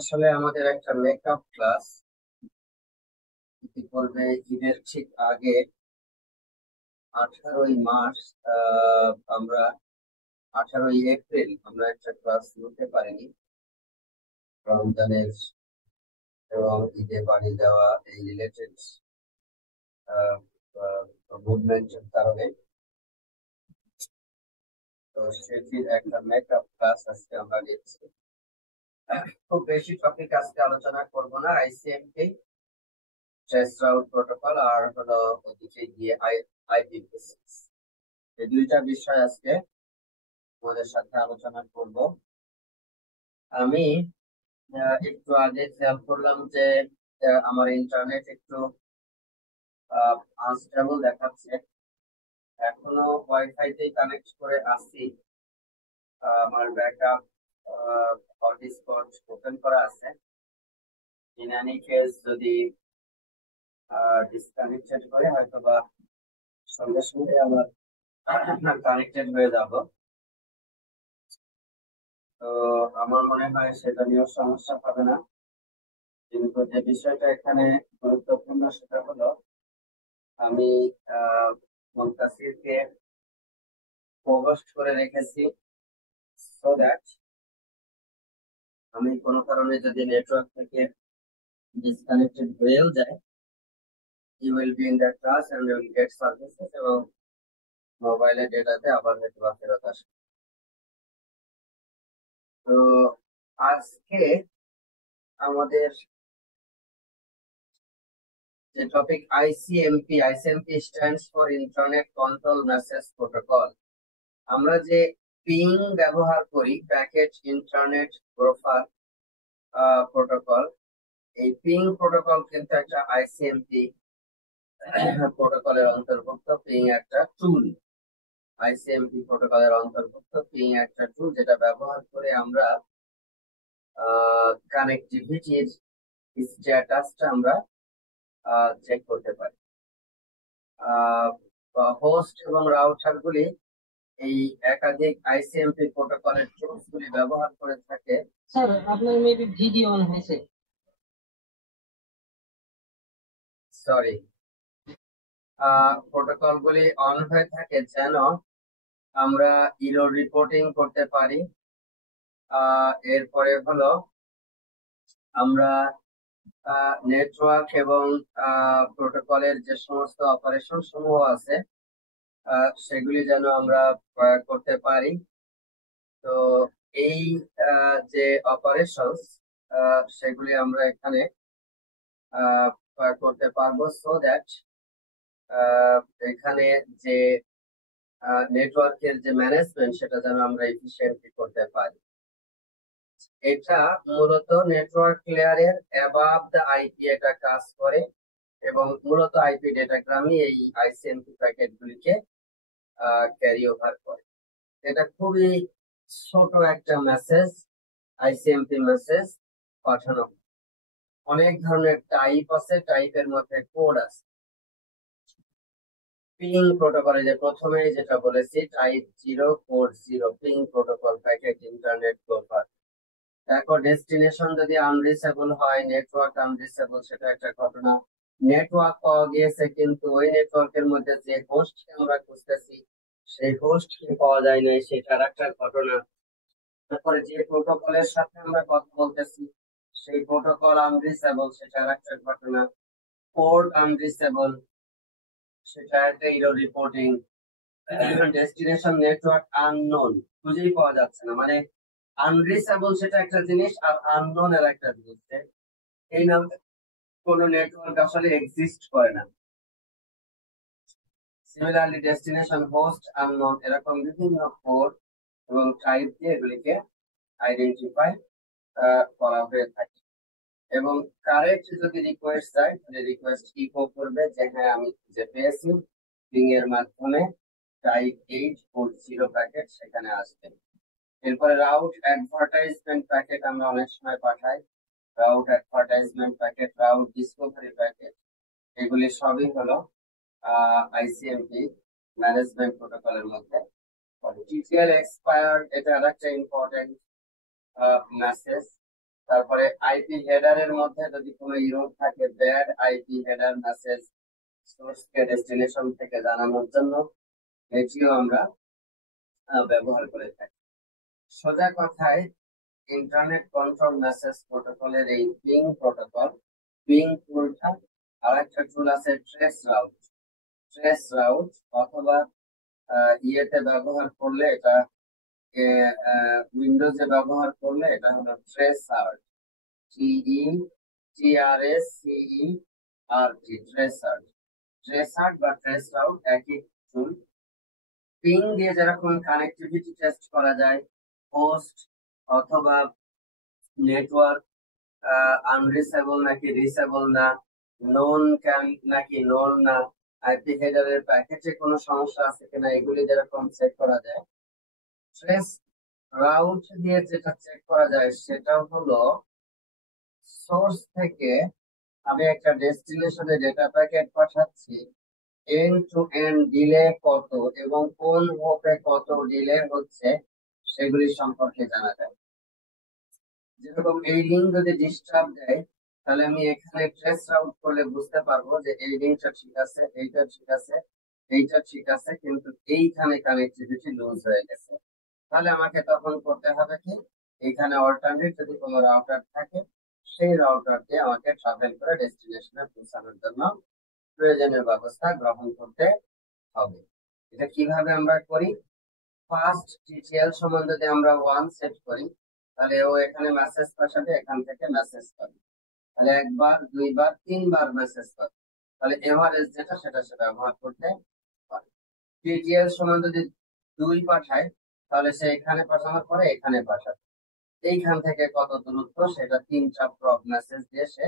আসলে আমাদের একটা মেকআপ ক্লাস ইতিপূর্বে ঈদের ঠিক আগে 18ই মার্চ আমরা 18ই এপ্রিল আমরা একটা ক্লাস নিতে পারিনি রমজানের এবং ঈদে বাড়ি যাওয়া এই রিলেটেড মুভমেন্টের কারণে। তো সেটির একটা মেকআপ ক্লাস আজকে আমরা নিচ্ছি। খুব বেশি টপিক আজকে আলোচনা করব না, আইসিএমপি, ট্রেস রাউট প্রোটোকল আর হলো ওদিকে গিয়ে আইপিভিসিএস, এই দুইটা বিষয় আজকে তোমাদের সাথে আলোচনা করব। আমি একটু আগে খেয়াল করলাম যে আমার ইন্টারনেট একটু আনস্টেবল দেখাচ্ছে। এখনো ওয়াইফাই তে কানেক্ট করে আসছি। আমার ব্যাকআপ হটস্পট ওপেন করা আছে। ইন এনি কেস যদি ডিসকানেক্টেড করে হয়তো বা সঙ্গে সঙ্গে আবার কানেক্টেড হয়ে যাব। তো আমার মনে হয় সেটা নিয়েও সমস্যা হবে না, কিন্তু যে বিষয়টা এখানে গুরুত্বপূর্ণ সেটা হলো আমি মুনতাসিরকে পোস্ট করে রেখেছি সো দ্যাট আমি কোনো কারণে যদি নেটওয়ার্ক থেকে ডিসকানেক্টেড হয়েও যায়, you will be in that class and you will get services এবং মোবাইলের ডেটাতে আবার হয়তো বা ফেরত আসবে। তো আজকে আমাদের যে topic ICMP stands for internet control message protocol. আমরা যে পিং ব্যবহার করি, প্যাকেট ইন্টারনেট ব্রোকার প্রোটোকল, এই পিং প্রোটোকল কিন্তু একটা আইসিএমপি প্রোটোকলের অন্তর্ভুক্ত। পিং একটা টুল, আইসিএমপি প্রোটোকলের অন্তর্ভুক্ত পিং একটা টুল, যেটা ব্যবহার করে আমরা কানেক্টিভিটির স্ট্যাটাসটা আমরা চেক করতে পারি। হোস্ট এবং রাউটার গুলি এই একাধিক আইসিএমপি প্রোটোকলের টুলস গুলি ব্যবহার করে থাকে। স্যার আপনার মেবি ভিডিও অন হয়েছে। সরি, প্রোটোকল গুলি অন হয়ে থাকে যেন আমরা ইরর রিপোর্টিং করতে পারি। এরপরে হলো আমরা নেটওয়ার্ক এবং প্রোটোকলের যে সমস্ত অপারেশন সমূহ আছে সেগুলি যেন আমরা করতে পারি। তো এই যে অপারেশনস সেগুলি আমরা এখানে করতে পারবো সো দ্যাট এখানে যে নেটওয়ার্কের যে ম্যানেজমেন্ট সেটা যেন আমরা এফিশিয়েন্টলি করতে পারি। এটা মূলত নেটওয়ার্ক লেয়ারের অ্যাবাভ দ্য আইপি এটা কাজ করে এবং মূলত আইপি ডেটাগ্রামই এই আইসিএমপি প্যাকেট গুলিকে ক্যারি ওভার করে। এটা খুবই ছোট একটা মেসেজ, আইসিএমপি মেসেজ পাঠানো। অনেক ধরনের টাইপ আছে, টাইপের মধ্যে কোড আছে। পিং প্রোটোকলে যে প্রথমে যেটা বলেছি, type 0 code 0, ping protocol packet internet broker. তারপর ডেস্টিনেশন যদি আনরিচেবল হয়, নেটওয়ার্ক আনরিচেবল, সেটা একটা ঘটনা। নেটওয়ার্ক পাওয়া গিয়েছে কিন্তু ওই নেটওয়ার্কের মধ্যে যে হোস্ট আমরা খুঁজতেছি সেই হোস্ট পাওয়া যায় নাই, সেটার একটা ঘটনা। তারপরে যে প্রোটোকলের সাথে আমরা কথা বলতেছি সেই প্রোটোকল আনরিচেবল, সেটার একটা ঘটনা। পোর্ট আনরিচেবল, সেটা একটা error reporting. Destination network unknown, খুঁজেই পাওয়া যাচ্ছে না, মানে আনরিচেবল সেটা একটা জিনিস আর আননোন এর একটা জিনিস। এই নাম কোন নেটওয়ার্ক আসলে এক্সিস্ট করে না। সিমিলারলি ডেস্টিনেশন হোস্ট আননোন, এরকম বিভিন্ন কোড এবং টাইপ দিয়ে এগুলিকে আইডেন্টিফাই করা হয়ে থাকে। এবং কারেক্ট যদি রিকোয়েস্ট যায় তাহলে রিকোয়েস্ট ইকো করবে যে হ্যাঁ আমি খুঁজে পেয়েছি, পিং এর মাধ্যমে টাইপ 840 প্যাকেট সেখানে আসবে। এরপরে রাউট অ্যাডভার্টাইজমেন্ট প্যাকেট আমরা অনেক সময় পাঠাই। Route advertisement packet, route Discovery packet, এগুলি সবই হলো আইসিএমপি ম্যানেজমেন্ট প্রোটোকলের মধ্যে। টিটিএল এক্সপায়ার্ড, এটা আরেকটা ইম্পর্টেন্ট মেসেজ। তারপরে আইপি হেডারের মধ্যে যদি কোনো ইরর থাকে, ব্যাড আইপি হেডার মেসেজ সোর্সকে ডেস্টিনেশন থেকে জানানোর জন্য এটিও আমরা ব্যবহার করে থাকি। সোজা কথায় ইন্টারনেট কন্ট্রোল মেসেজ প্রোটোকলের এই পিং প্রোটোকল, পিং টুলটা, আর একটা টুল আছে ট্রেস রাউট অথবা ইয়েতে ব্যবহার করলে এটা, উইন্ডোজে ব্যবহার করলে এটা হলো ট্রেসার্ট, TRACERT, ট্রেসার্ট বা ট্রেস রাউট একই টুল। পিং দিয়ে যেরকম কানেক্টিভিটি টেস্ট করা যায়, হোস্ট অথবা নেটওয়ার্ক আনরিচেবল নাকি রিচেবল না, নোন নাকি নোন না, আইপি হেডারের প্যাকেটে কোনো সমস্যা আছে কিনা, এগুলি যেরকম চেক করা যায়, ট্রেস রাউট দিয়ে যেটা চেক করা যায় সেটা হলো সোর্স থেকে আমি একটা ডেস্টিনেশনে ডেটা প্যাকেট পাঠাচ্ছি, এন্ড টু এন্ড ডিলে কত এবং কোন হোপে কত ডিলে হচ্ছে সেগুলি সম্পর্কে জানা যায়। যেরকম এই লিঙ্ক যদি ডিস্টার্ব দেয়, তাহলে আমি এখানে ট্রেস রাউট করলে বুঝতে পারবো যে এই লিঙ্কটা ঠিক আছে, এইটা ঠিক আছে, এইটা ঠিক আছে, কিন্তু এইখানে কানেক্টিভিটি লুজ হয়ে গেছে। তাহলে আমাকে তখন করতে হবে কি, এখানে অল্টারনেট যদি কোনো রাউটার থাকে, সেই রাউটার দিয়ে আমাকে ট্রাভেল করে ডেস্টিনেশনে পৌঁছানোর জন্য প্রয়োজনীয় ব্যবস্থা গ্রহণ করতে হবে। এটা কিভাবে আমরা করি? ফার্স্ট টিটিএল সমান যদি আমরা 1 সেট করি, তাহলে ও এখানে মেসেজ পাঠাবে, এখান থেকে মেসেজ পাবে, তাহলে একবার, দুইবার, তিনবার মেসেজ পাবে, তাহলে এভারেজ যেটা সেটা সে ব্যবহার করতে পারে। টিটিএল সমান যদি 2 পাঠায়, তাহলে সে এখানে পাঠানোর পরে এখানে পাঠাবে, এইখান থেকে কত দূরত্ব সেটা 3টা প্রব মেসেজ দিয়ে সে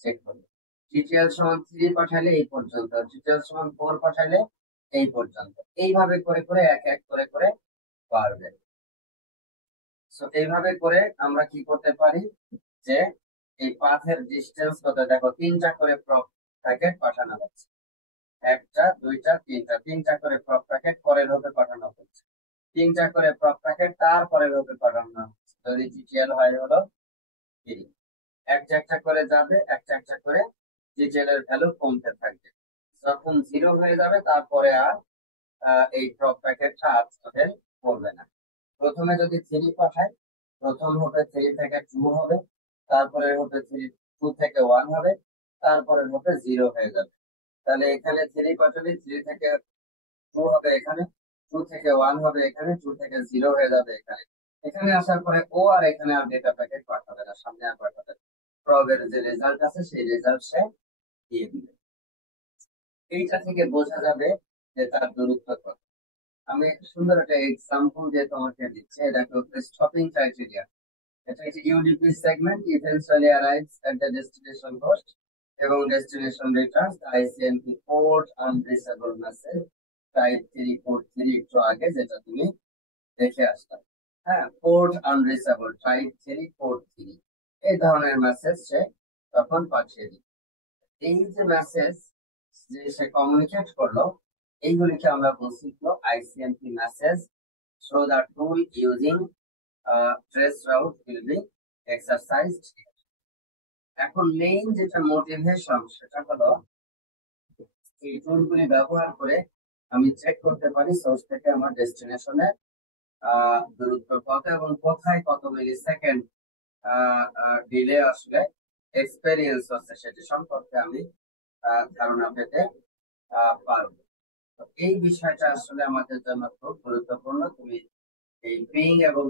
চেক করবে। টিটিএল সমান 3 পাঠালে এই পর্যন্ত, টিটিএল সমান 4 পাঠালে এই পর্যন্ত, এইভাবে করে করে এক এক করে করে পারবে। সো এইভাবে করে আমরা কি করতে পারি যে এই পাথের ডিসটেন্স কত, দেখো 3টা করে প্রপ প্যাকেট পাঠানো হচ্ছে, 1টা 2টা 3টা, 3টা করে প্রপ প্যাকেট পরের হোপে পাঠানো হচ্ছে, 3টা করে প্রপ প্যাকেট তারপরের হোপে পাঠানো হচ্ছে। যদি টিটিএল হয় হলো 3, একটা একটা করে যাবে, একটা একটা করে টিটিএল এর ভ্যালু কমতে থাকবে, যখন 0 হয়ে যাবে তারপরে আর এই প্রপ প্যাকেটটা আর ট্রাভেল করবে না। প্রথমে যদি 3 পাঠায়, প্রথম হোপে 3 থেকে 2 হবে, তারপরে হোপে 2 থেকে 1 হবে, তারপরে হোপে 0 হয়ে যাবে। তাহলে এখানে 3 পাঠালে 3 থেকে 2 হবে, এখানে 2 থেকে 1 হবে, এখানে 2 থেকে 0 হয়ে যাবে, এখানে এখানে আসার পরে ও আর এখানে আর ডেটা প্যাকেট পাঠাবে না, সামনে আর পাঠাবে না, প্রবের যে রেজাল্ট আছে সেই রেজাল্ট সে দিয়ে দিবে। এইটা থেকে বোঝা যাবে যে তার দূরত্ব কত। আমি সুন্দর একটা এক্সাম্পল দিয়ে তোমাকে দিচ্ছি, দেখো স্টপিং ক্রাইটেরিয়া। এটা হচ্ছে UDP segment eventually arrives at the destination host এবং destination returns the ICMP port unreachable message type 3 port 3, একটু আগে যেটা তুমি দেখে আসলাম। হ্যাঁ, পোর্ট আনরিচেবল টাইপ 3 পোর্ট 3, এই ধরনের মেসেজ সে তখন পাঠিয়ে দিবে। এই যে মেসেজ যে সে কমিউনিকেট করলো, এইগুলিকে আমরা বলছি ICMP message. So the tool using trace route will be exercised. এখন মেইন যেটা মোটিভেশন সেটা হলো এই টুলগুলি ব্যবহার করে আমি চেক করতে পারি সোর্স থেকে আমার ডেস্টিনেশনে দূরত্ব কত এবং কোথায় কত মিলি সেকেন্ড ডিলে আসলে এক্সপেরিয়েন্স হচ্ছে সেটি সম্পর্কে আমি ধারণা পেতে পারবো। তো এই বিষয়টা আসলে আমাদের জন্য খুব গুরুত্বপূর্ণ। তুমি এই পিং এবং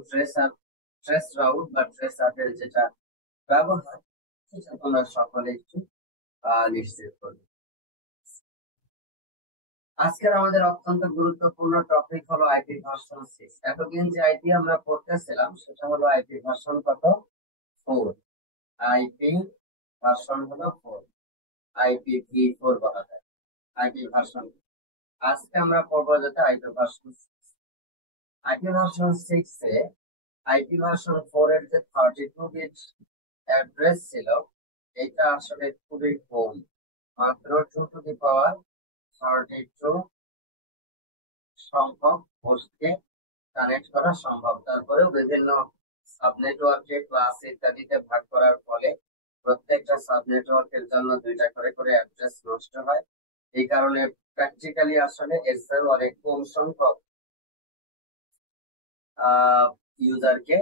ট্রেস রাউট বা ট্রেস আউটের যেটা ব্যবহার, সেটা তোমরা সকলে একটু নিশ্চিত করবে। আজকের আমাদের অত্যন্ত গুরুত্বপূর্ণ টপিক হলো আইপি ভার্সন 6। এতদিন যে আইপি আমরা পড়তেছিলাম সেটা হলো আইপি ভার্সন কত, 4। আইপি ভার্সন হলো 4, IPv4 বলা যায় আইপি ভার্সন। আজকে আমরা পড়বো যেটা আইপি ভার্সন 6। আইপি ভার্সন 6 এ আইপি ভার্সন 4 এর যে 32 বিট অ্যাড্রেস ছিল, এটা আসলে খুবই কম, মাত্র 2 টু দি পাওয়ার 32 সংখ্যক হোস্টকে কানেক্ট করা সম্ভব। তারপরেও বিভিন্ন সাব নেটওয়ার্কে ক্লাস ইত্যাদিতে ভাগ করার ফলে প্রত্যেকটা সাব নেটওয়ার্কের জন্য দুইটা করে অ্যাড্রেস নষ্ট হয়। এই কারণে প্র্যাকটিক্যালি আসলে এর চেয়ে অনেক কম সংখ্যক ইউজারকে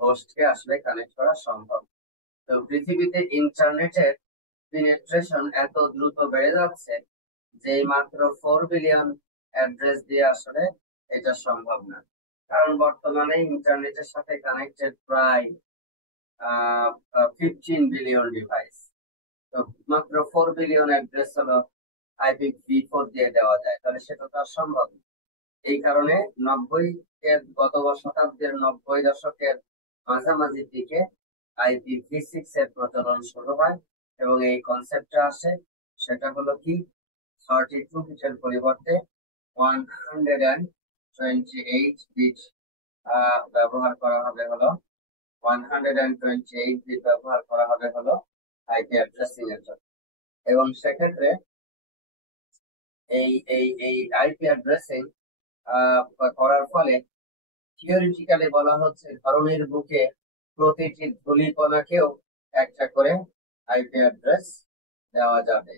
হোস্টকে আসলে কানেক্ট করা সম্ভব। তো পৃথিবীতে ইন্টারনেটের পেনিট্রেশন এত দ্রুত বেড়ে যাচ্ছে যে মাত্র 4 বিলিয়ন অ্যাড্রেস দিয়ে আসলে এটা সম্ভব না। কারণ বর্তমানে ইন্টারনেটের সাথে কানেক্টেড প্রায় 15 বিলিয়ন ডিভাইস। তো মাত্র 4 বিলিয়ন অ্যাড্রেস হলো IPv4 দিয়ে দেওয়া যায়, তাহলে সেটা তো আর সম্ভব না। এই কারণে গত শতাব্দীর 90 দশকের মাঝামাঝির দিকে IPv6 এর প্রচলন শুরু হয় এবং এই কনসেপ্টটা আসে। সেটা হলো কি, 32 বিটের পরিবর্তে 128 বিট ব্যবহার করা হবে হলো 128 বিট ব্যবহার করা হবে হলো আইপি অ্যাড্রেসিং এর জন্য। এবং সেক্ষেত্রে এই এই এই আইপি অ্যাড্রেসিং করার ফলে থিওরিটিক্যালি বলা হচ্ছে ধরনের বুকে প্রতিটি ধূলিকণাকেও একটা করে আইপি অ্যাড্রেস দেওয়া যাবে।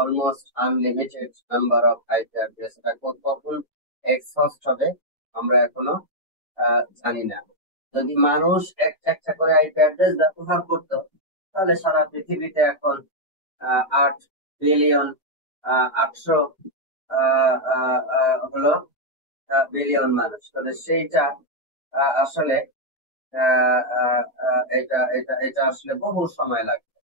Almost unlimited number of IP address. এটা কখন এক্সহস্ট হবে আমরা এখনো জানি না। যদি মানুষ একটা করে আইপি অ্যাড্রেস ব্যবহার করতো তাহলে সারা পৃথিবীতে এখন 8 বিলিয়ন 800 হলো বিলিয়ন মানুষ। তাহলে সেইটা আসলে এটা এটা এটা আসলে বহু সময় লাগবে।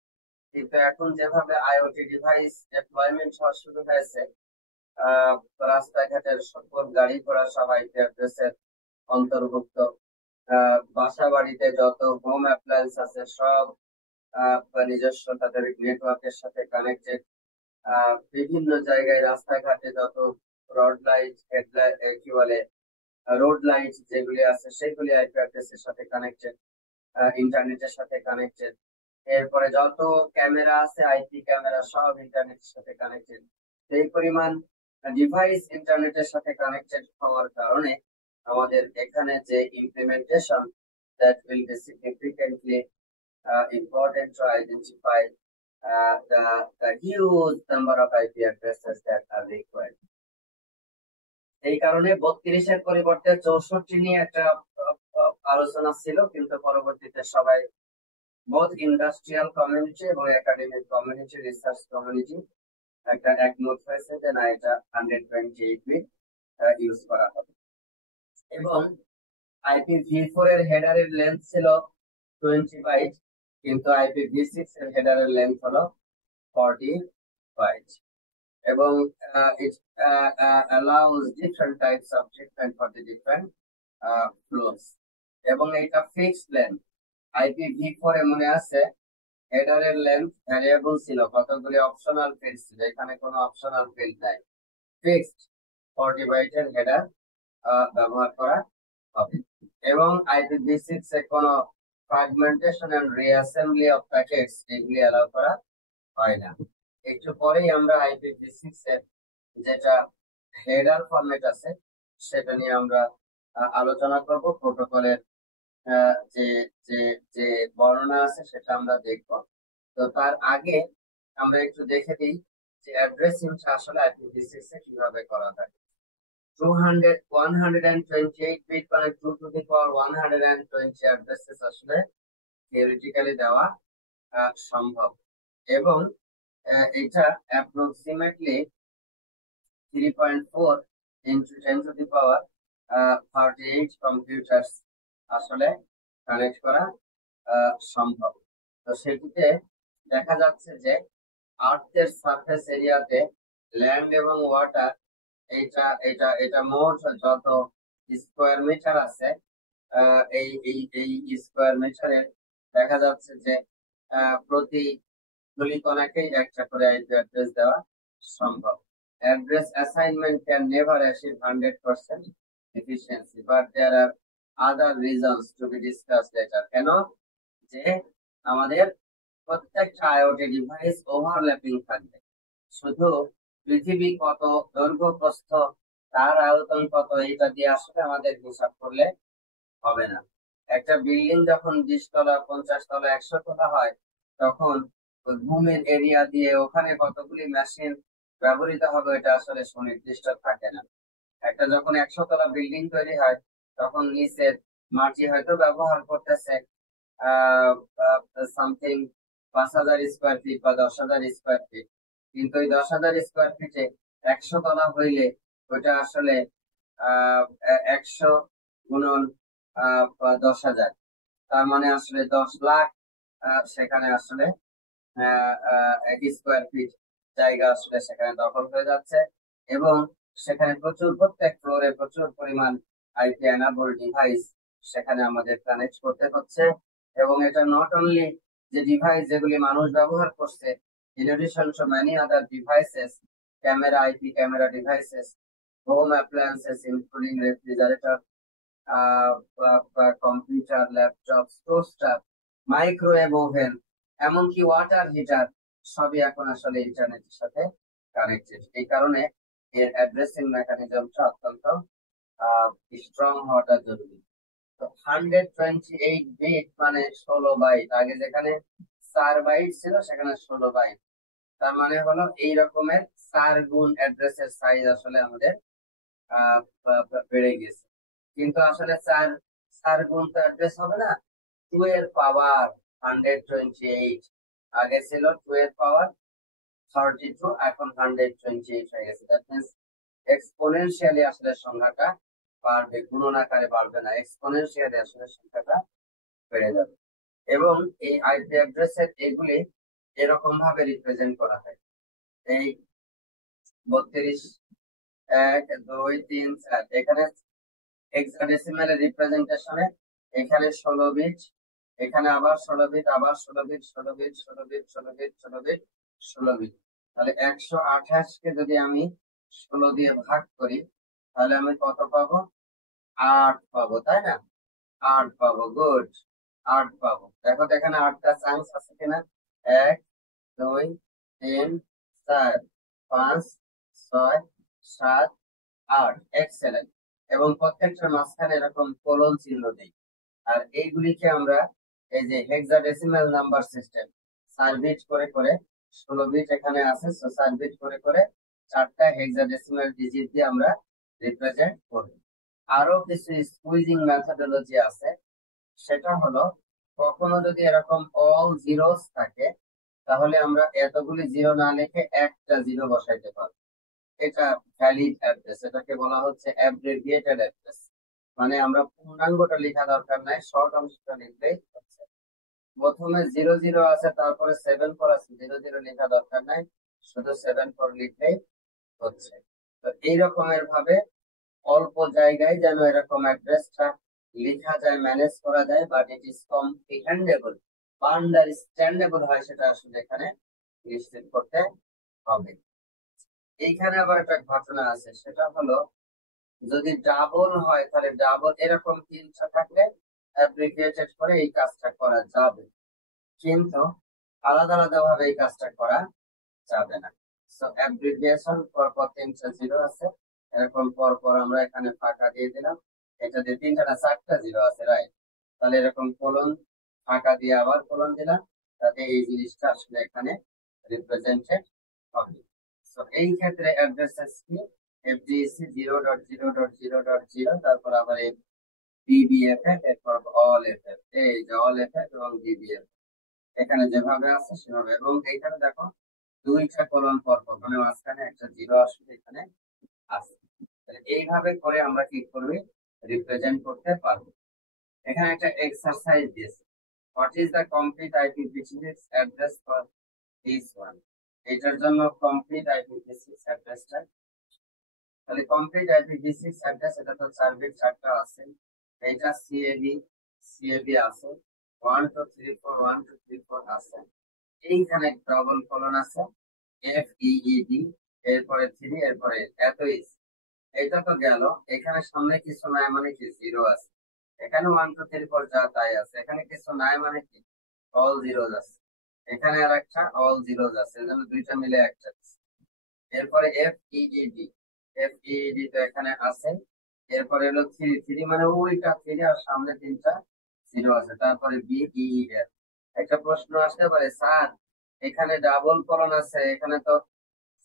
কিন্তু এখন যেভাবে আইওটি ডিভাইস ডেপ্লয়মেন্ট হওয়া শুরু হয়েছে, রাস্তাঘাটের সকল গাড়ি ঘোড়া সব আইপি অ্যাড্রেসের অন্তর্ভুক্ত। বাসা বাড়িতে যত হোম অ্যাপ্লায়েন্স আছে সব নিজস্ব তাদের নেটওয়ার্কের সাথে কানেক্টেড। বিভিন্ন জায়গায় রাস্তাঘাটে যত রড লাইট, হেডলাইট, কি বলে রোড লাইট যেগুলি আছে সেগুলি আইপি অ্যাড্রেসের সাথে কানেক্টেড, ইন্টারনেটের সাথে কানেক্টেড। এরপরে যত ক্যামেরা আছে আইপি ক্যামেরা সব ইন্টারনেটের সাথে কানেক্টেড। এই পরিমাণ ডিভাইস ইন্টারনেটের সাথে কানেক্টেড হওয়ার কারণে আমাদের এখানে যে implementation that will be significantly important to identify the huge number of IP addresses that are required. এই কারণে 32-এর পরিবর্তে 64 নিয়ে একটা আলোচনা ছিল, কিন্তু পরবর্তীতে সবাই both ইন্ডাস্ট্রিয়াল কমিউনিটি এবং একাডেমিক কমিউনিটি, রিসার্চ কমিউনিটি একটা একমত হয়েছে যে না, এটা 128 বিট ইউজ করা হবে। এবং IPv4 এর হেডারের লেন্থ ছিল 20 বাইট, কিন্তু IPv6 এর হেডারের লেন্থ হলো 40 বাইট। এবং it allows different types of treatment for the different flows. এবং এটা ফিক্সড লেন্থ। IPv4 এ মনে আছে হেডারের লেন্থ ভ্যারিয়েবল ছিল, কতগুলি অপশনাল ফিল্ড ছিল, এখানে কোনো অপশনাল ফিল্ড নাই। ফিক্সড 40 বাইটের হেডার ব্যবহার করা হবে। এবং IPv6 এ কোনো ফ্র্যাগমেন্টেশন এন্ড রিঅ্যাসেম্বলি অফ প্যাকেটস এগুলি অ্যালাউ করা হয় না। একটু পরেই আমরা IPv6 এর যেটা হেডার ফরম্যাট আছে সেটা নিয়ে আমরা আলোচনা করব। প্রোটোকলের যে যে যে বর্ণনা আছে সেটা আমরা দেখব। তো তার আগে আমরা একটু দেখে দিই যে অ্যাড্রেসিংটা আসলে IPv6 এ কিভাবে করা যায়। 128 বিট মানে 2 to the power 120 অ্যাড্রেসেস আসলে থিওরিটিক্যালি দেওয়া সম্ভব। এবং এটা approximately 3.4 into 10 to the power 38 computers আসলে কানেক্ট করা সম্ভব। তো সেটিতে দেখা যাচ্ছে যে আর্থের সারফেস এরিয়াতে ল্যান্ড এবং ওয়াটার এটা এটা এটা মোট যত স্কোয়ার মিটার আছে, এই এই এই স্কোয়ার মিটারে দেখা যাচ্ছে যে প্রতি ধূলিকণাকেই একটা করে আইপি অ্যাড্রেস দেওয়া সম্ভব। Address assignment can never achieve 100% efficiency, but there are other reasons to be discussed later. কেন? যে আমাদের প্রত্যেকটা আইওটি ডিভাইস ওভারল্যাপিং থাকবে। শুধু পৃথিবী কত দৈর্ঘ্য প্রস্থ, তার আয়তন কত, এটা দিয়ে আসলে আমাদের হিসাব করলে হবে না। একটা বিল্ডিং যখন 20 তলা 50 তলা 100 তলা হয়, তখন রুমের এরিয়া দিয়ে ওখানে কতগুলি মেশিন ব্যবহৃত হবে এটা আসলে সুনির্দিষ্ট থাকে না। একটা যখন 100 তলা বিল্ডিং তৈরি হয়, তখন নিচের মাটি হয়তো ব্যবহার করতেছে সামথিং 5,000 স্কোয়ার ফিট বা 10,000 স্কোয়ার ফিট। কিন্তু ওই 10,000 স্কোয়ার ফিটে 100 তলা হইলে ওইটা আসলে 100 গুণন 10,000, তার মানে আসলে 10 লাখ সেখানে আসলে 1 স্কোয়ার ফিট জায়গা আসলে সেখানে দখল হয়ে যাচ্ছে। এবং সেখানে প্রত্যেক ফ্লোরে প্রচুর পরিমাণ আইপি এনাবল ডিভাইস সেখানে আমাদের কানেক্ট করতে হচ্ছে। এবং এটা নট অনলি যে ডিভাইস যেগুলি মানুষ ব্যবহার করছে, in addition to many other devices, IP camera devices, home appliances including refrigerator, computer, laptop, toaster, microwave oven, এমনকি ওয়াটার হিটার সবই এখন আসলে ইন্টারনেটের সাথে কানেক্টেড। এই কারণে এর অ্যাড্রেসিং মেকানিজমটা অত্যন্ত স্ট্রং হওয়াটা জরুরি। তো 128 বিট মানে 16 বাইট। আগে যেখানে 4 বাইট ছিল সেখানে 16 বাইট। তার মানে হলো এই রকমের 4 গুণ অ্যাড্রেসের সাইজ আসলে আমাদের বেড়ে গেছে। কিন্তু আসলে 4 গুণ তো অ্যাড্রেস হবে না, 2 এর পাওয়ার 128। আগে ছিল 2 এর পাওয়ার 32, এখন 128 হয়ে গেছে। দ্যাট মিনস এক্সপোনেনশিয়ালি আসলে সংখ্যাটা বাড়বে, গুণন আকারে বাড়বে না, এক্সপোনেনশিয়ালি আসলে সংখ্যাটা বেড়ে যাবে। এবং এই আইপি অ্যাড্রেসের এগুলি এরকম ভাবে রিপ্রেজেন্ট করা হয়। এই 32, 1, 2, 3, 4, এখানে হেক্সাডেসিমাল রিপ্রেজেন্টেশনে এখানে 16 বিট, এখানে আবার 16 বিট, আবার 16 bit, 16 bit, 16 bit, 16 bit, 16 bit, 16 bit. তাহলে 128 কে যদি আমি 16 দিয়ে ভাগ করি, তাহলে আমি কত পাবো? 8 পাবো, তাই না? 8 পাবো, গুড, 8 পাবো। দেখো তো এখানে 8টা চান্স আছে কিনা। 1, 2, 3, 4, 5, 6, 7, 8, এক্সেলেন্ট। এবং প্রত্যেকটার মাঝখানে এরকম কোলন চিহ্ন দিই। আর এইগুলিকে আমরা এই যে হেক্সাডেসিমাল নাম্বার সিস্টেম, 4 বিট করে করে 16 বিট এখানে আছে, 4 বিট করে করে 4টা হেক্সাডেসিমাল ডিজিট দিয়ে আমরা রিপ্রেজেন্ট করি। আরো কিছু স্কুইজিং মেথডোলজি আছে, সেটা হলো কখনো যদি এরকম অল জিরোস থাকে, তাহলে আমরা এতগুলি জিরো না লিখে একটা জিরো বসাইতে পারবো। এটা ভ্যালিড অ্যাড্রেস, এটাকে বলা হচ্ছে অ্যাব্রিভিয়েটেড অ্যাড্রেস। মানে আমরা পূর্ণাঙ্গটা লেখা দরকার নাই, শর্ট অংশটা লিখলেই হচ্ছে। প্রথমে 00 আছে, তারপরে 74 আছে, 00 লেখা দরকার নাই, শুধু 74 লিখলেই হচ্ছে। তো এই রকমের ভাবে অল্প জায়গায় যেন এরকম অ্যাড্রেসটা লেখা যায়, ম্যানেজ করা যায়, বাট ইট ইজ কম্প্রিহেন্ডেবল বা আন্ডারস্ট্যান্ডেবল হয়, সেটা আসলে এখানে নিশ্চিত করতে হবে। এইখানে আবার একটা ঘটনা আছে, সেটা হলো যদি ডাবল হয়, তাহলে ডাবল এরকম 3টা থাকলে অ্যাপ্লিকেটেড করে এই কাজটা করা যাবে, কিন্তু আলাদা আলাদা ভাবে এই কাজটা করা যাবে না। সো অ্যাব্রিভিয়েশন পর পর 3টা জিরো আছে, এরকম পর পর আমরা এখানে ফাঁকা দিয়ে দিলাম। এটা দিয়ে 3টা না 4টা জিরো আছে, রাইট? তাহলে এরকম কোলন ফাঁকা দিয়ে আবার কোলন দিলাম, তাতে এই জিনিসটা আসলে এখানে রিপ্রেজেন্টেড হবে। সো এই ক্ষেত্রে অ্যাড্রেসেস কি? FDC 0.0.0.0, তারপর আবার BBFF, এরপর অল এফএফ, এই যে অল এফএফ এবং BBF এখানে যেভাবে আছে সেভাবে। এবং এইখানে দেখো 2টা কোলন পর পর, মানে মাঝখানে একটা জিরো আসলে এখানে আছে। এইভাবে করে আমরা কি করবে রিপ্রেজেন্ট করতে পারবো। এখানে একটা এক্সারসাইজ দিয়েছে, what is the complete IPv6 address for this one. এটার জন্য কমপ্লিট IPv6 অ্যাড্রেসটা, তাহলে কমপ্লিট IPv6 অ্যাড্রেস, এটা তো 4 বিট 4টা আছে। এটা সিএবি আছে, 1 2 3 4 1 2 3 4 আছে। এইখানে ডবল কোলন আছে, FEED, এরপরে 3, এরপরে এতই। এটা তো গেল, এখানে সামনে কিছু নাই মানে কি জিরো আছে। এখানে 1 2 3 4 যা তাই আছে, এখানে কিছু নাই মানে কি অল জিরোজ আছে। এখানে আর একটা অল জিরোজ আছে, এজন্য 2টা মিলে একটা আছে। এরপরে FEED তো এখানে আছে। এরপরে হলো 3 3 মানে ওইটা 3 আর সামনে 3টা জিরো আছে, তারপরে বিই এর একটা প্রশ্ন আসতে পারে, স্যার এখানে ডাবল কলন আছে, এখানে তো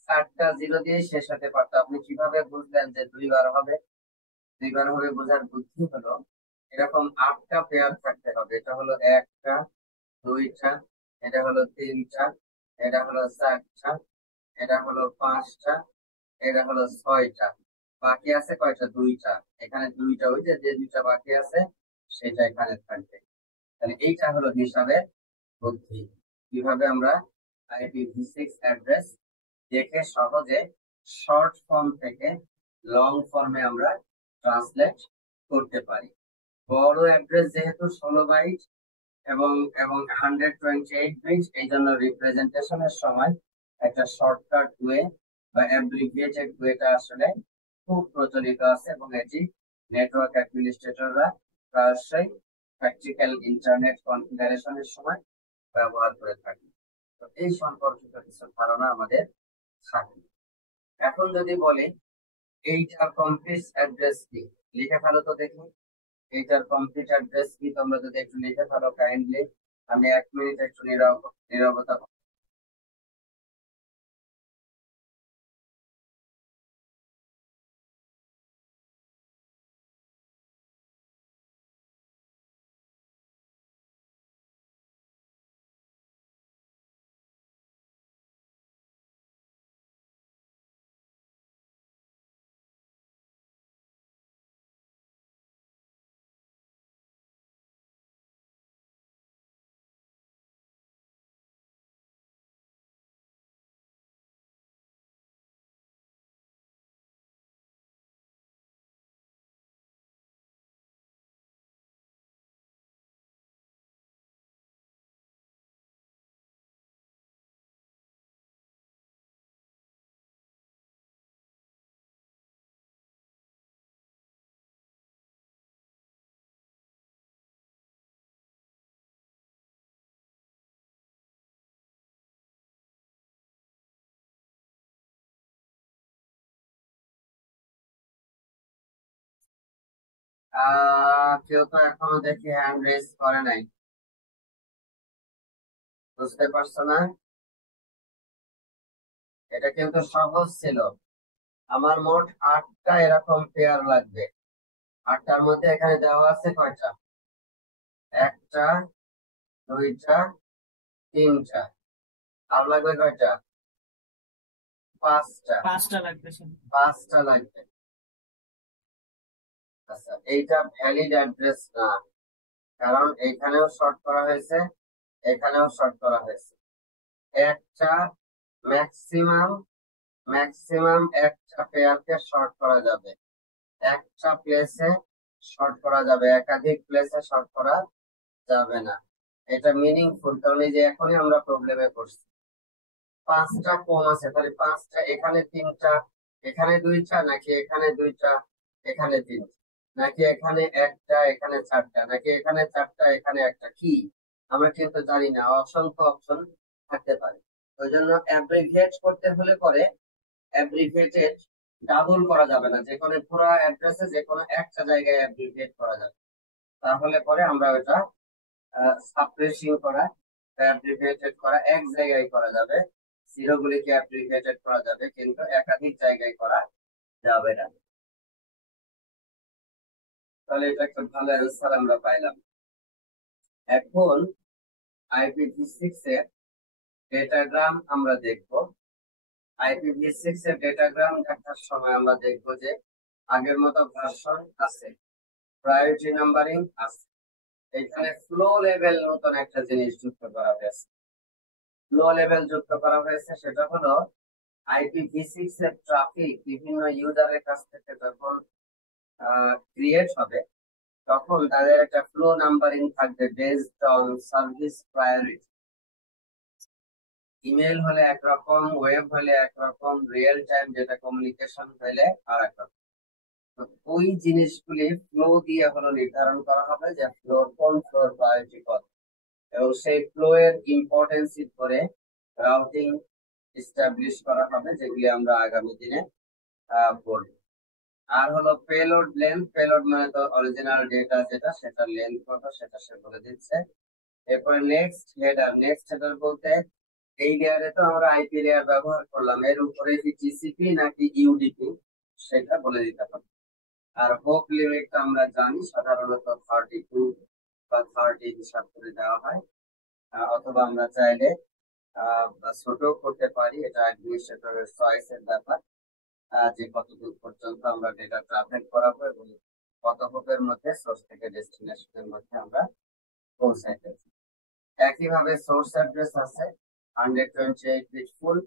4টা জিরো দিয়ে শেষ হতে পারতো, আপনি কিভাবে বুঝলেন যে দুইবার হবে? দুইবার হবে বোঝার বুদ্ধি হলো, এরকম 8টা পেয়ার থাকতে হবে। এটা হলো একটা, দুইটা, এটা হলো তিনটা, এটা হলো চারটা, এটা হলো পাঁচটা, এটা হলো ছয়টা। বাকি আছে কয়টা? দুইটা। এখানে দুইটা, ওই যে যে দুইটা বাকি আছে সেটা এখানে থাকবে। তাহলে এইটা হলো হিসাবের বুদ্ধি, কিভাবে আমরা IPv6 অ্যাড্রেস দেখে সহজে শর্ট ফর্ম থেকে লং ফর্মে আমরা ট্রান্সলেট করতে পারি। বড় অ্যাড্রেস যেহেতু 16 বাইট এবং এবং 128 বিট, এই জন্য রিপ্রেজেন্টেশনের সময় একটা শর্টকাট ওয়ে বা অ্যাব্রিভিয়েটেড ওয়েটা আসলে খুব প্রচলিত আছে, এবং এটি নেটওয়ার্ক অ্যাডমিনিস্ট্রেটররা প্রায়শই প্র্যাকটিক্যাল ইন্টারনেট কনফিগারেশনের সময় ব্যবহার করে থাকে। তো এই সম্পর্কিত কিছু ধারণা আমাদের থাকে। এখন যদি বলি এইটার কমপ্লিট অ্যাড্রেস কি, লিখে ফেলো তো দেখি। এইটার কমপ্লিট অ্যাড্রেস কি তোমরা যদি একটু লিখে ফেলো কাইন্ডলি, আমি 1 মিনিট একটু নীরবতা। কেউ তো এখনো দেখি হ্যান্ড রেজ করে নাই, বুঝতে পারছো না? এটা কিন্তু সহজ ছিল। আমার মোট 8টা এরকম পেয়ার লাগবে। 8টার মধ্যে এখানে দেওয়া আছে কয়টা? একটা, দুইটা, তিনটা। আর লাগবে কয়টা? 5টা। 5টা লাগবে স্যার। 5টা লাগবে। আচ্ছা, এইটা ভ্যালিড অ্যাড্রেস না, কারণ এখানেও শর্ট করা হয়েছে, এখানেও শর্ট করা হয়েছে। একটা ম্যাক্সিমাম ম্যাক্সিমাম একটা পেয়ারকে শর্ট করা যাবে, একটা প্লেসে শর্ট করা যাবে, একাধিক প্লেসে শর্ট করা যাবে না। এটা মিনিংফুল, কারণ এই যে এখনই আমরা প্রবলেমে পড়ছি। 5টা কম আছে, তাহলে 5টা, এখানে তিনটা, এখানে দুইটা, নাকি এখানে দুইটা, এখানে তিনটা, নাকি এখানে একটা, এখানে চারটা, নাকি এখানে চারটা, এখানে একটা, কি আমরা কিন্তু জানি না, অসংখ্য অপশন থাকতে পারে। ওই জন্য অ্যাব্রিভিয়েট করতে হলে পরে অ্যাব্রিভিয়েটেড ডাবল করা যাবে না, যে কোনো পুরো অ্যাড্রেসে যে কোনো একটা জায়গায় অ্যাব্রিভিয়েট করা যাবে, তাহলে পরে আমরা ওটা সাপ্রেসিং করা, অ্যাব্রিভিয়েটেড করা এক জায়গায় করা যাবে, জিরো গুলিকে অ্যাব্রিভিয়েটেড করা যাবে, কিন্তু একাধিক জায়গায় করা যাবে না। তাহলে এটা একটা ভালো অ্যান্সার আমরা পাইলাম। এখন IPv6 এর ডেটাগ্রাম আমরা দেখব। IPv6 এর ডেটাগ্রাম দেখার সময় আমরা দেখব যে আগের মতো ভার্সন আছে, প্রায়োরিটি নাম্বারিং আছে, এখানে ফ্লো লেভেল নতুন একটা জিনিস যুক্ত করা হয়েছে। ফ্লো লেভেল যুক্ত করা হয়েছে, সেটা হলো IPv6 এর ট্রাফিক বিভিন্ন ইউজারের কাছ থেকে যখন ক্রিয়েট হবে, তখন তাদের একটা ফ্লো নাম্বারিং থাকবে based on service priority. Email হলে একরকম, ওয়েব হলে একরকম, রিয়েল টাইম যেটা কমিউনিকেশন হলে আর একরকম। তো ওই জিনিসগুলি ফ্লো দিয়ে হলো নির্ধারণ করা হবে যে ফ্লোর কোন ফ্লোর প্রায়োরিটি কত, এবং সেই ফ্লো এর ইম্পর্টেন্স ধরে রাউটিং এস্টাবলিশ করা হবে, যেগুলি আমরা আগামী দিনে পড়ব। আর হলো পেলোড লেন্থ, পেলোড মানে তো অরিজিনাল ডেটা যেটা সেটা লেন্থ কত সেটা সে বলে দিচ্ছে। এরপর নেক্সট হেডার, নেক্সট হেডার বলতে এই লেয়ারে তো আমরা আইপি লেয়ার ব্যবহার করলাম, এর উপরে কি জিসিপি নাকি ইউডিপি সেটা বলে দিতে হবে। আর হোপ লিমিট তো আমরা জানি সাধারণত 32 বা 30 হিসাব করে দেওয়া হয়। অথবা আমরা চাইলে ছোট করতে পারি, এটা অ্যাডমিনিস্ট্রেটরের চয়েসের ব্যাপার, যে কতদূর পর্যন্ত আমরা ডেটা ট্রাভেল করাবো এবং কত হোপের মধ্যে সোর্স থেকে ডেস্টিনেশনের মধ্যে আমরা পৌঁছাইতে। একইভাবে সোর্স অ্যাড্রেস আছে 128 বিট ফুল,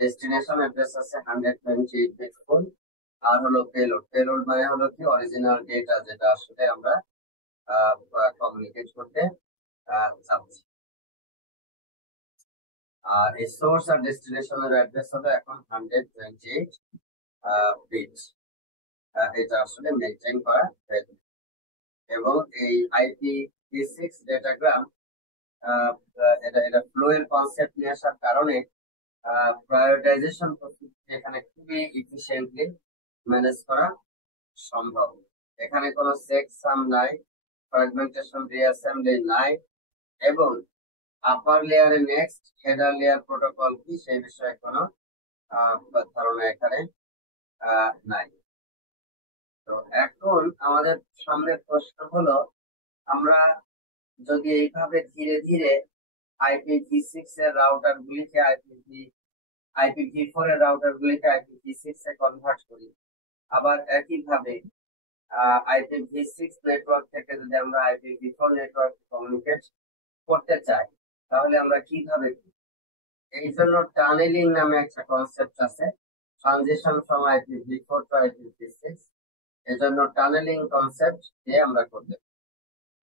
ডেস্টিনেশন অ্যাড্রেস আছে 128 বিট ফুল। আর হলো পেলোড, পেলোড মানে হলো কি অরিজিনাল ডেটা যেটা আসলে আমরা কমিউনিকেট করতে চাচ্ছি। আর এই সোর্স আর ডেস্টিনেশনের অ্যাড্রেস হলো এখন 128 বিট, এটা আসলে মেনটেন করা হয়েছে। এবং এই IPv6 ডেটাগ্রাম এটা এটা ফ্লো এর কনসেপ্ট নিয়ে আসার কারণে প্রায়োরিটাইজেশন এখানে খুবই ইফিশিয়েন্টলি ম্যানেজ করা সম্ভব। এখানে কোনো চেকসাম নাই, ফ্র্যাগমেন্টেশন রিঅ্যাসেম্বলি নাই, এবং আপার লেয়ারে নেক্সট হেডার লেয়ার প্রোটোকল কি সেই বিষয়ে কোনো ধারণা এখানে নাই। তো এখন আমাদের সামনে প্রশ্ন হলো, আমরা যদি এইভাবে ধীরে ধীরে IPv6 এর রাউটার গুলিকে IPv4 এর রাউটার গুলিকে IPv6 এ কনভার্ট করি, আবার একইভাবে IPv6 নেটওয়ার্ক থেকে যদি আমরা IPv4 নেটওয়ার্ক কমিউনিকেট করতে চাই, তাহলে আমরা কিভাবে করব? এই জন্য টানেলিং নামে একটা কনসেপ্ট আছে, transition from IPv4 two IPv6। এই জন্য টানেলিং কনসেপ্ট দিয়ে আমরা করতে পারি।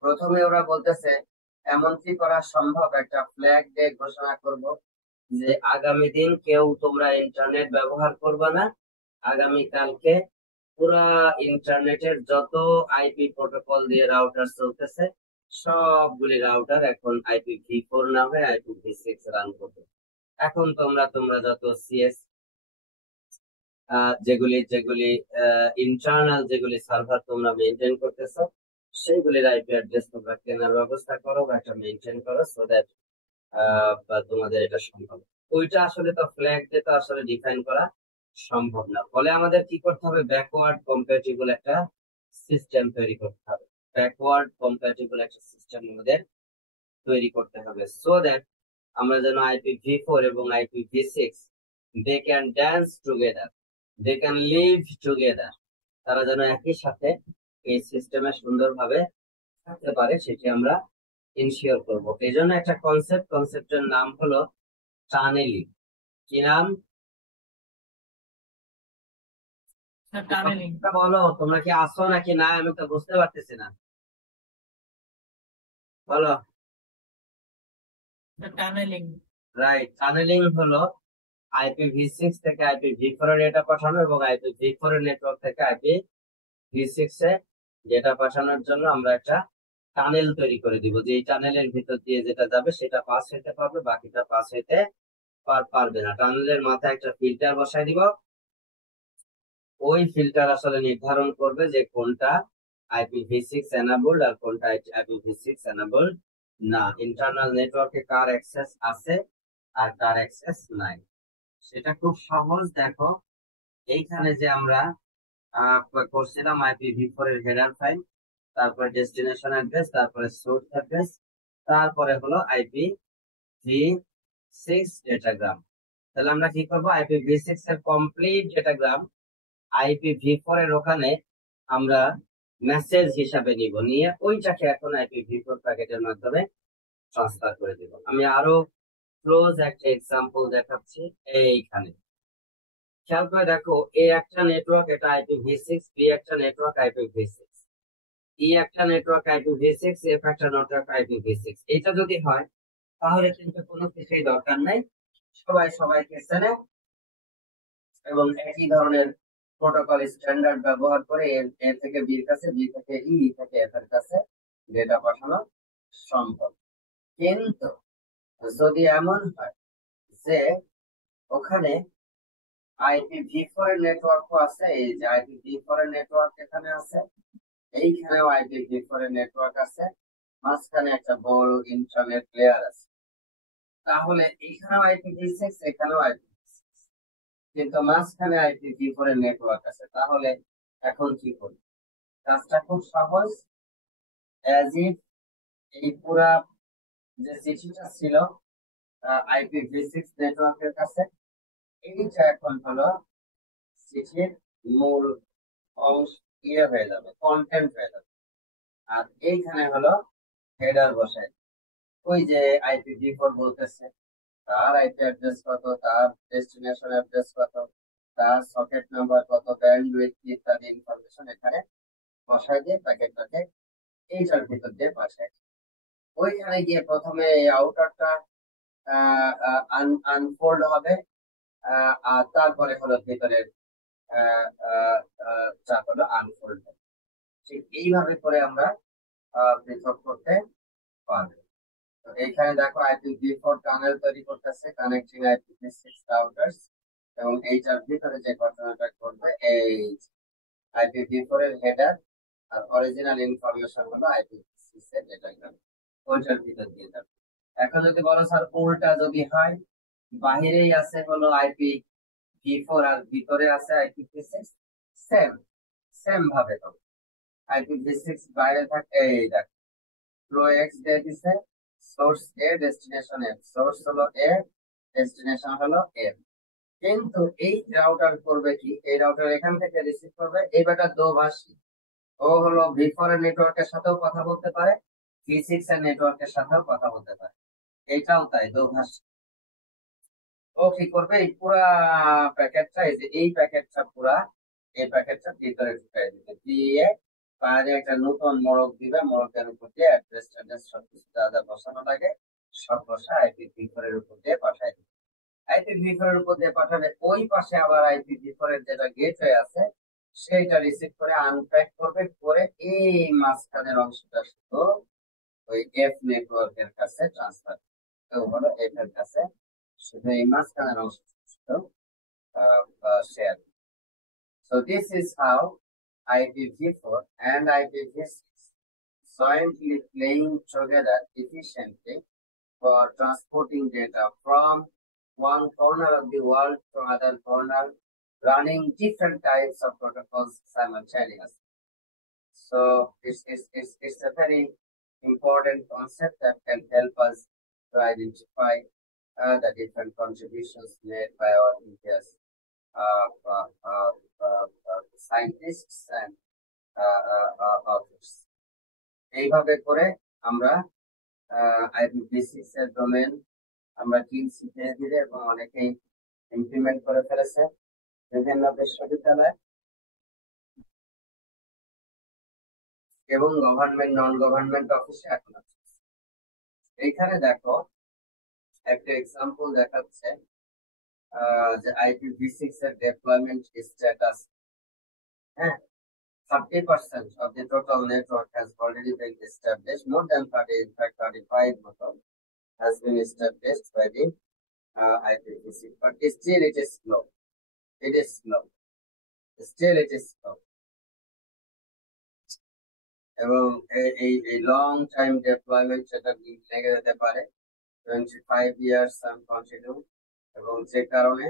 প্রথমে ওরা বলতেছে এমন কি করা সম্ভব, একটা ফ্ল্যাগ ডে ঘোষণা করব যে আগামী দিন কেউ তোমরা ইন্টারনেট ব্যবহার করবে না, আগামী কালকে পুরা ইন্টারনেটের যত আইপি প্রোটোকল দিয়ে রাউটার চলতেছে সবগুলি রাউটার এখন IPv4 না হয়ে IPv6 রান করবে। এখন তোমরা যত সিএস যেগুলি যেগুলি ইন্টারনাল যেগুলি সার্ভার তোমরা মেনটেন করতেছো সেইগুলির আইপি অ্যাড্রেস তোমরা কেনার ব্যবস্থা করো বা একটা মেনটেন করো, সো দ্যাট তোমাদের এটা সম্ভব। ওইটা আসলে তো ফ্ল্যাগ দিয়ে তো আসলে ডিফাইন করা সম্ভব না, ফলে আমাদের কি করতে হবে, ব্যাকওয়ার্ড কম্প্যাটিবল একটা সিস্টেম তৈরি করতে হবে। ব্যাকওয়ার্ড কম্প্যাটিবল একটা সিস্টেম আমাদের তৈরি করতে হবে, সো দ্যাট আমরা যেন IPv4 এবং IPv6 they can dance together, they can live together, তারা যেন একই সাথে এই সিস্টেমে সুন্দরভাবে থাকতে পারে সেটি আমরা ইনশিওর করব। এই জন্য একটা কনসেপ্টের নাম হলো টানেলিং। কি নাম? টানেলিং। বলো, তোমরা কি আসো নাকি না, আমি তো বুঝতে পারতেছি না, বলো। টানেলিং। রাইট, টানেলিং হলো IPv6 থেকে IPv4 এর ডেটা পাঠানো এবং IPv4 এর নেটওয়ার্ক থেকে IPv6 এ ডেটা পাঠানোর জন্য আমরা একটা টানেল তৈরি করে দিব, যে এই টানেলের ভিতর দিয়ে যেটা যাবে সেটা পাস হইতে পারবে, বাকিটা পাস হইতে পারবে না। টানেলের মাথায় একটা ফিল্টার বসাই দিব, ওই ফিল্টার আসলে নির্ধারণ করবে যে কোনটা IPv6 এনাবলড আর কোনটা IPv6 এনাবলড না, ইন্টারনাল নেটওয়ার্কে কার অ্যাক্সেস আছে আর কার অ্যাক্সেস নাই। সেটা খুব সহজ, দেখো এইখানে যে আমরা করছিলাম IPv4 এর হেডার ফাইল, তারপরে ডেস্টিনেশন অ্যাড্রেস, তারপরে সোর্স অ্যাড্রেস, তারপরে হলো IPv6 ডেটাগ্রাম। তাহলে আমরা কি করবো, IPv6 এর কমপ্লিট ডেটাগ্রাম IPv4 এর ওখানে আমরা মেসেজ হিসাবে নিয়ে ওইটাকে এখন IPv4 প্যাকেটের মাধ্যমে ট্রান্সফার করে দিব। আমি আরো ক্লোজ একটা এক্সাম্পল দেখাচ্ছি এইখানে, খেয়াল করে দেখো। এ একটা নেটওয়ার্ক, এটা IPv6, বি একটা নেটওয়ার্ক IPv6, ই একটা নেটওয়ার্ক IPv6, এফ একটা নেটওয়ার্ক IPv6। এটা যদি হয় তাহলে কিন্তু কোনো কিছুই দরকার নাই, সবাই সবাইকে চেনে এবং একই ধরনের প্রোটোকল স্ট্যান্ডার্ড ব্যবহার করে এ থেকে বির কাছে, বি থেকে ই থেকে এফ এর কাছে ডেটা পাঠানো সম্ভব। কিন্তু যদি এমন হয় যে ওখানে IPv4 এর নেটওয়ার্কও আছে, এই যে IPv4 এর নেটওয়ার্ক এখানে আছে, এইখানেও IPv4 এর নেটওয়ার্ক আছে, মাঝখানে একটা বড় ইন্টারনেট লেয়ার আছে। তাহলে এখানেও IPv6, এখানেও IPv6, কিন্তু মাঝখানে IPv4 এর নেটওয়ার্ক আছে। তাহলে এখন কি করব? কাজটা খুব সহজ। অ্যাজ ইফ এই পুরা যে চিঠিটা ছিল IPv6 নেটওয়ার্কের কাছে, এইটা এখন হলো চিঠির মূল অংশ, হয়ে যাবে, কন্টেন্ট হয়ে যাবে। আর এইখানে হলো হেডার বসায়। ওই যে IPv4 বলতেছে তার আইপি অ্যাড্রেস কত, তার ডেস্টিনেশন অ্যাড্রেস কত, তার সকেট নাম্বার কত, ব্যান্ডউইথ ইত্যাদি ইনফরমেশন এখানে বসায় দিয়ে প্যাকেটটাকে এইটার ভিতর দিয়ে পাঠায়। ওইখানে গিয়ে প্রথমে এই আউটারটা আনফোল্ড হবে, আর তারপরে হলো ভিতরের যা হলো আনফোল্ড হবে। ঠিক এইভাবে করে আমরা পৃথক করতে পারবো। তো এইখানে দেখো IPv4 টানেল তৈরি করতেছে, কানেক্টিং IPv6 রাউটার্স, এবং এইটার ভিতরে যে ঘটনাটা ঘটবে, এই IPv4 এর হেডার আর অরিজিনাল ইনফরমেশন হলো IPv6 এর ডেটা, ওইটার ভিতর দিয়ে যাবে। এখন যদি বলো স্যার উল্টা যদি হয়, বাহিরেই আছে হলো IPv4 আর ভিতরে আছে IPv6, সেম সেম ভাবে হবে। IPv6 বাইরে থাকে, এই দেখ ফ্লো এক্স দিয়ে দিছে, সোর্স এ ডেস্টিনেশন এফ, সোর্স হলো এ, ডেস্টিনেশন হলো এফ। কিন্তু এই রাউটার করবে কি, এই রাউটার এখান থেকে রিসিভ করবে, এই বেটা দোভাষী, ও হলো V4 এর নেটওয়ার্কের সাথেও কথা বলতে পারে, V6 এর নেটওয়ার্কের সাথেও কথা বলতে পারে, এইটাও তাই দোভাষী। ও কি করবে, এই পুরা প্যাকেটটা, এই যে এই প্যাকেটটা পুরা, এই প্যাকেটটা ভিতরে ঢুকাই দিবে, দিয়ে বাইরে একটা নতুন মোড়ক দিবে, মোড়কের উপর দিয়ে অ্যাড্রেস ট্যাড্রেস সবকিছু যা যা বসানো লাগে সব বসা IPv4 এর উপর দিয়ে পাঠাই দিবে। IPv4 এর উপর দিয়ে পাঠালে ওই পাশে আবার IPv4 এর যেটা গেটওয়ে আছে সেইটা রিসিভ করে আনপ্যাক করবে, করে এই মাঝখানের অংশটা শুধু ওই এফ নেটওয়ার্কের কাছে ট্রান্সফার হলো, এফ এর কাছে শুধু এই মাঝখানের অংশটা শুধু share. So this is how IPv4 and IPv6 jointly playing together efficiently for transporting data from one corner of the world to another corner, running different types of protocols simultaneously. So it's a very important concept that can help us to identify the different contributions made by our previous scientists and authors. এইভাবে করে আমরা IPv6 এর domain আমরা কিনছি ধীরে ধীরে, এবং অনেকেই ইমপ্লিমেন্ট করে ফেলেছে বিভিন্ন বিশ্ববিদ্যালয় এবং গভর্নমেন্ট নন গভর্নমেন্ট অফিসে এখন আছে। এইখানে দেখো একটা এক্সাম্পল দেখাচ্ছে যে IPv6 এর ডেপ্লয়মেন্ট স্ট্যাটাস। হ্যাঁ, 30% of the total network has already been established. More than 30, in fact 35 has been established by the IPv6, but still it is slow. It is slow. Still it is slow. এবং এই long time deployment সেটা লেগে যেতে পারে 25 years and continue, এবং যে কারণে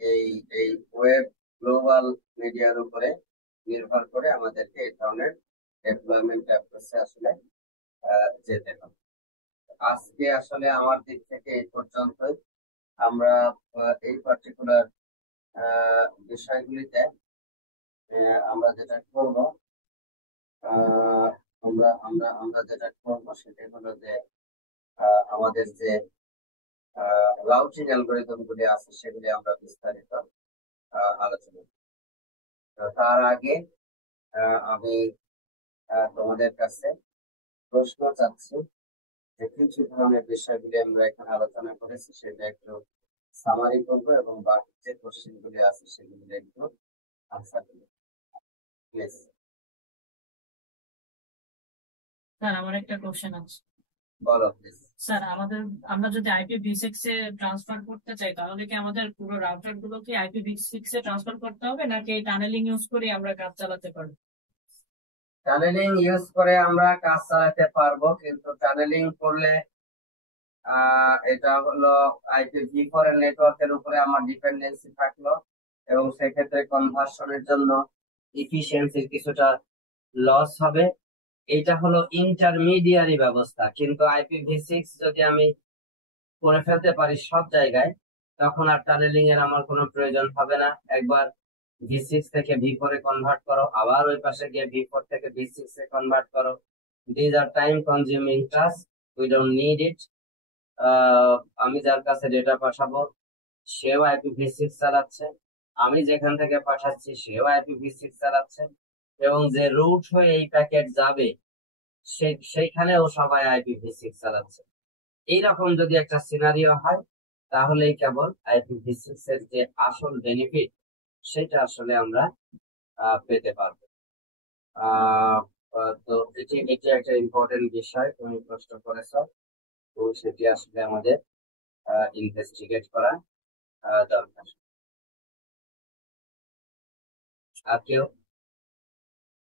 এই এই ওয়েব গ্লোবাল মিডিয়ার উপরে নির্ভর করে আমাদেরকে এই ধরনের ডেপ্লয়মেন্ট অ্যাপ্রোচে আসলে যেতে হবে। আজকে আসলে আমার দিক থেকে এই পর্যন্তই। আমরা এই পার্টিকুলার বিষয়গুলিতে আমরা যেটা করব, আমরা আমরা আমরা যেটা করবো সেটাই হলো যে আমাদের যে রাউটিং অ্যালগরিদম গুলি আছে সেগুলি আমরা বিস্তারিত আলোচনা করব। তার আগে আমি তোমাদের কাছে প্রশ্ন চাচ্ছি যে কিছু ধরনের বিষয়গুলি আমরা এখানে আলোচনা করেছি সেটা একটু সামারি করবো, এবং বাকি যে কোশ্চেন গুলি আছে সেগুলি একটু আনসার করবো, প্লিজ। স্যার আমার একটা কোশ্চেন আছে। বলো প্লিজ। স্যার আমরা যদি IPv6 এ ট্রান্সফার করতে চাই তাহলে কি আমাদের পুরো রাউটার গুলো কি IPv6 এ ট্রান্সফার করতে হবে নাকি টানেলিং ইউজ করে আমরা কাজ চালাতে পারবো? টানেলিং ইউজ করে আমরা কাজ চালাতে পারবো, কিন্তু টানেলিং করলে এটা হলো IPv4 এর নেটওয়ার্কের উপরে আমার ডিপেন্ডেন্সি থাকলো, এবং সেক্ষেত্রে কনভার্সনের জন্য ইফিসিয়েন্সির কিছুটা লস হবে। এটা হলো ইন্টারমিডিয়ারি ব্যবস্থা, কিন্তু IPv6 যদি আমি করে ফেলতে পারি সব জায়গায়, তখন আর টানেলিং এর আমার কোনো প্রয়োজন হবে না। একবার V6 থেকে V4 এ কনভার্ট করো, আবার ওই পাশে গিয়ে V4 থেকে V6 এ কনভার্ট করো। These are time consuming task, we don't need it. আমি যার কাছে ডেটা পাঠাবো সেও IPv6 চালাচ্ছে, আমি যেখান থেকে পাঠাচ্ছি সেও IPv6 চালাচ্ছে, এবং যে রুট হয়ে এই প্যাকেট যাবে সেইখানেও সবাই IPv6 চালাচ্ছে। এইরকম যদি একটা সিনারিও হয়, তাহলেই কেবল IPv6 এর যে আসল বেনিফিট সেটা আসলে আমরা পেতে পারবো। আহ তো এটি এটি একটা ইম্পর্টেন্ট বিষয় তুমি প্রশ্ন করেছো, তো সেটি আসলে আমাদের ইনভেস্টিগেট করা দরকার। আর কেউ